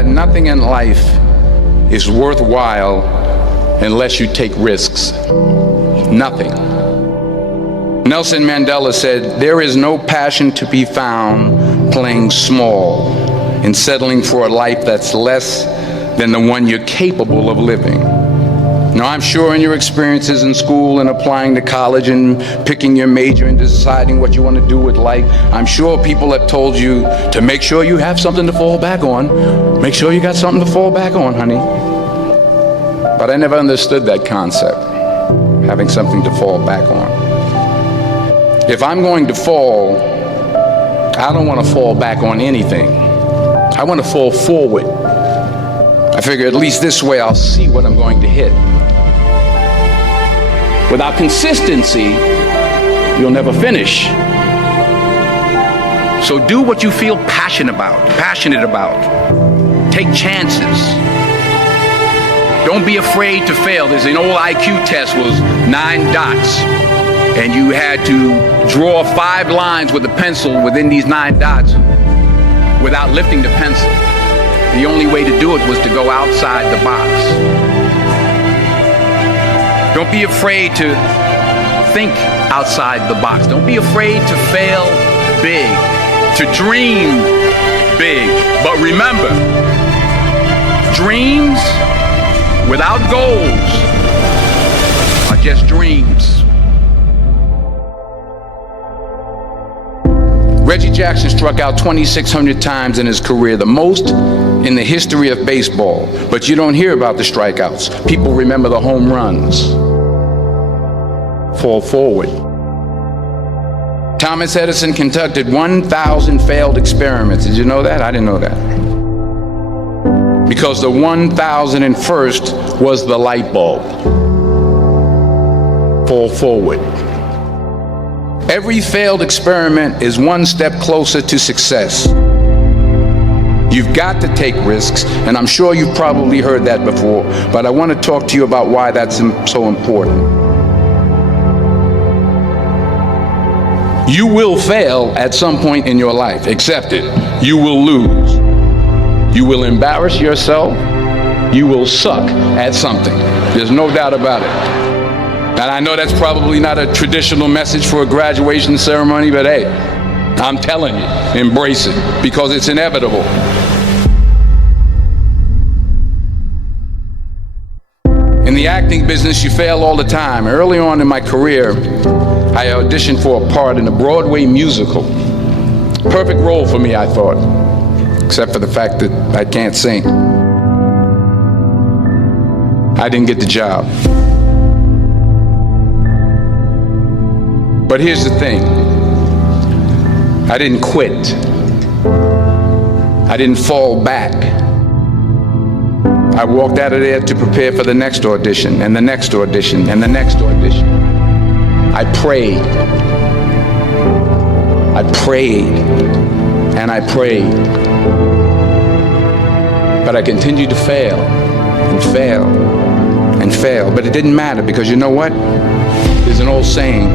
that nothing in life is worthwhile unless you take risks. Nothing. Nelson Mandela said, "There is no passion to be found playing small and settling for a life that's less than the one you're capable of living." Now, I'm sure in your experiences in school and applying to college and picking your major and deciding what you want to do with life, I'm sure people have told you to make sure you have something to fall back on. Make sure you got something to fall back on, honey. But I never understood that concept, having something to fall back on. If I'm going to fall, I don't want to fall back on anything. I want to fall forward. I figure at least this way I'll see what I'm going to hit. Without consistency, you'll never finish. So do what you feel passionate about. Take chances. Don't be afraid to fail. There's an old IQ test, was 9 dots. And you had to draw 5 lines with a pencil within these 9 dots without lifting the pencil. The only way to do it was to go outside the box. Don't be afraid to think outside the box. Don't be afraid to fail big, to dream big. But remember, dreams without goals are just dreams. Reggie Jackson struck out 2,600 times in his career, the most in the history of baseball. But you don't hear about the strikeouts. People remember the home runs. Fall forward. Thomas Edison conducted 1,000 failed experiments. Did you know that? I didn't know that. Because the 1,001st was the light bulb. Fall forward. Every failed experiment is one step closer to success. You've got to take risks, and I'm sure you've probably heard that before, but I want to talk to you about why that's so important. You will fail at some point in your life. Accept it. You will lose. You will embarrass yourself. You will suck at something. There's no doubt about it. And I know that's probably not a traditional message for a graduation ceremony, but hey, I'm telling you, embrace it, because it's inevitable. In the acting business, you fail all the time. Early on in my career, I auditioned for a part in a Broadway musical. Perfect role for me, I thought, except for the fact that I can't sing. I didn't get the job. But here's the thing. I didn't quit. I didn't fall back. I walked out of there to prepare for the next audition, and the next audition, and the next audition. I prayed. I prayed. And I prayed. But I continued to fail, and fail, and fail. But it didn't matter, because you know what? There's an old saying,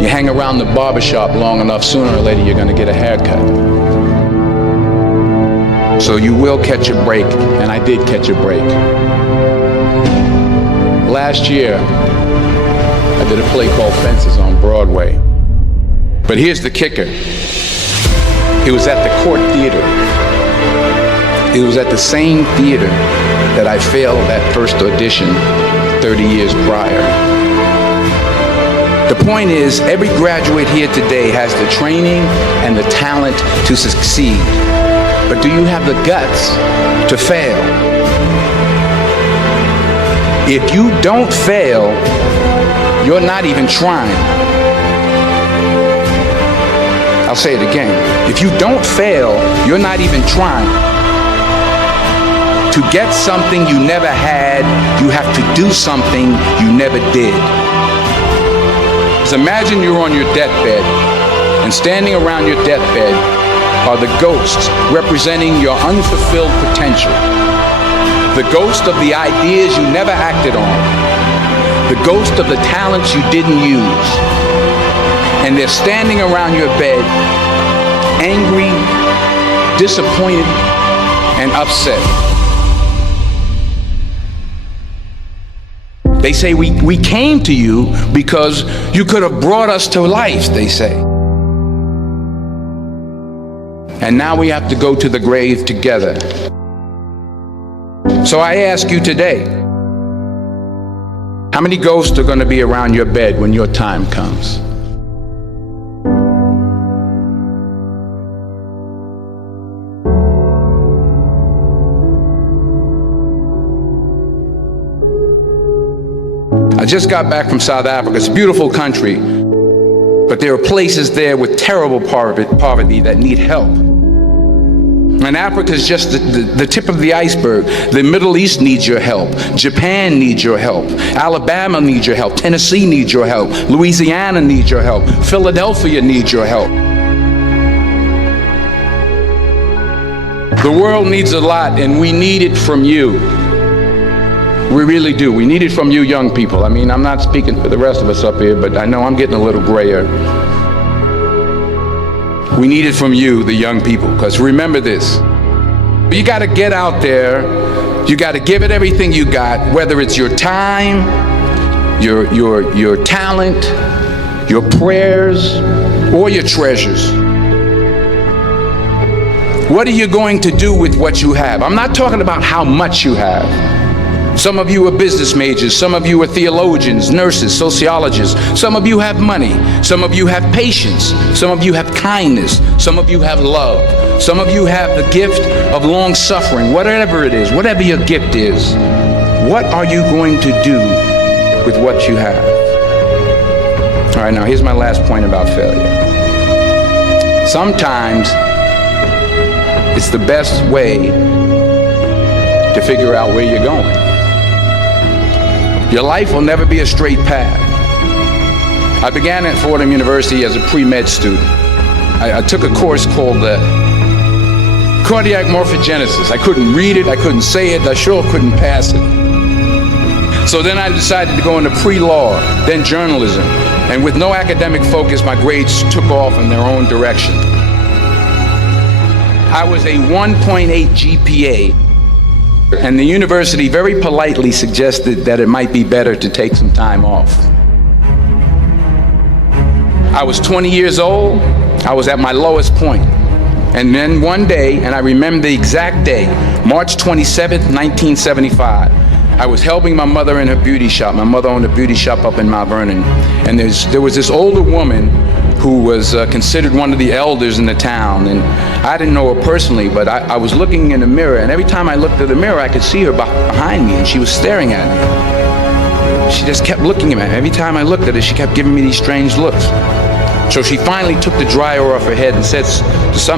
you hang around the barbershop long enough, sooner or later you're going to get a haircut. So you will catch a break, and I did catch a break. Last year, I did a play called Fences on Broadway. But here's the kicker. It was at the Court Theater. It was at the same theater that I failed that first audition 30 years prior. The point is, every graduate here today has the training and the talent to succeed. But do you have the guts to fail? If you don't fail, you're not even trying. I'll say it again. If you don't fail, you're not even trying. To get something you never had, you have to do something you never did. So imagine you're on your deathbed, and standing around your deathbed are the ghosts representing your unfulfilled potential. The ghost of the ideas you never acted on. The ghost of the talents you didn't use. And they're standing around your bed, angry, disappointed, and upset. They say we came to you because you could have brought us to life, they say. And now we have to go to the grave together. So I ask you today, how many ghosts are going to be around your bed when your time comes? I just got back from South Africa. It's a beautiful country, but there are places there with terrible poverty that need help. And Africa is just the tip of the iceberg. The Middle East needs your help. Japan needs your help. Alabama needs your help. Tennessee needs your help. Louisiana needs your help. Philadelphia needs your help. The world needs a lot, and we need it from you. We really do. We need it from you young people. I mean, I'm not speaking for the rest of us up here, but I know I'm getting a little grayer. We need it from you, the young people, because remember this. You got to get out there. You got to give it everything you got, whether it's your time, your talent, your prayers, or your treasures. What are you going to do with what you have? I'm not talking about how much you have. Some of you are business majors, some of you are theologians, nurses, sociologists, some of you have money, some of you have patience, some of you have kindness, some of you have love, some of you have the gift of long suffering, whatever it is, whatever your gift is. What are you going to do with what you have? All right, now here's my last point about failure. Sometimes it's the best way to figure out where you're going. Your life will never be a straight path. I began at Fordham University as a pre-med student. I took a course called cardiac morphogenesis. I couldn't read it, I couldn't say it, I sure couldn't pass it. So then I decided to go into pre-law, then journalism. And with no academic focus, my grades took off in their own direction. I was a 1.8 GPA. And the university very politely suggested that it might be better to take some time off. I was 20 years old. I was at my lowest point. And then one day, and I remember the exact day, March 27th, 1975, I was helping my mother in her beauty shop. My mother owned a beauty shop up in Mount Vernon. And there was this older woman who was considered one of the elders in the town. And I didn't know her personally, but I was looking in the mirror, and every time I looked at the mirror, I could see her behind me, and she was staring at me. She just kept looking at me. Every time I looked at her, she kept giving me these strange looks. So she finally took the dryer off her head and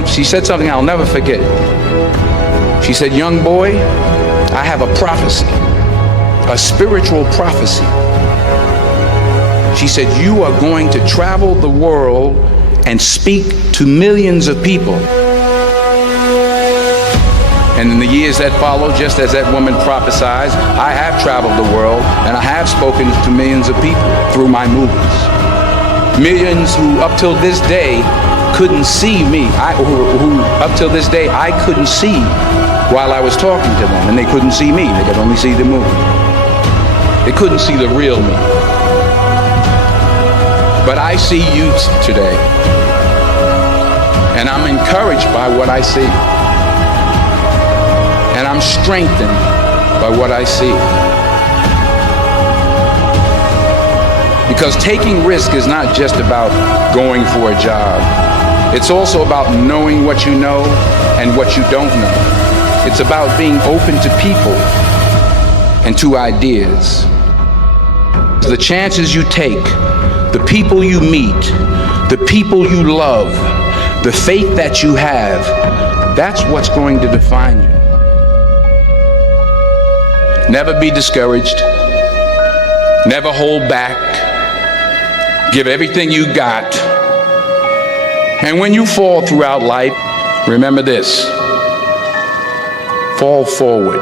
she said something I'll never forget. She said, "Young boy, I have a prophecy, a spiritual prophecy." She said, "You are going to travel the world and speak to millions of people." And in the years that followed, just as that woman prophesied, I have traveled the world and I have spoken to millions of people through my movies. Millions who up till this day couldn't see me, who up till this day I couldn't see while I was talking to them, and they couldn't see me, they could only see the movie. They couldn't see the real me. But I see you today, and I'm encouraged by what I see, and I'm strengthened by what I see. Because taking risk is not just about going for a job. It's also about knowing what you know and what you don't know. It's about being open to people and to ideas. The chances you take, the people you meet, the people you love, the faith that you have, that's what's going to define you. Never be discouraged. Never hold back. Give everything you got. And when you fall throughout life, remember this: fall forward.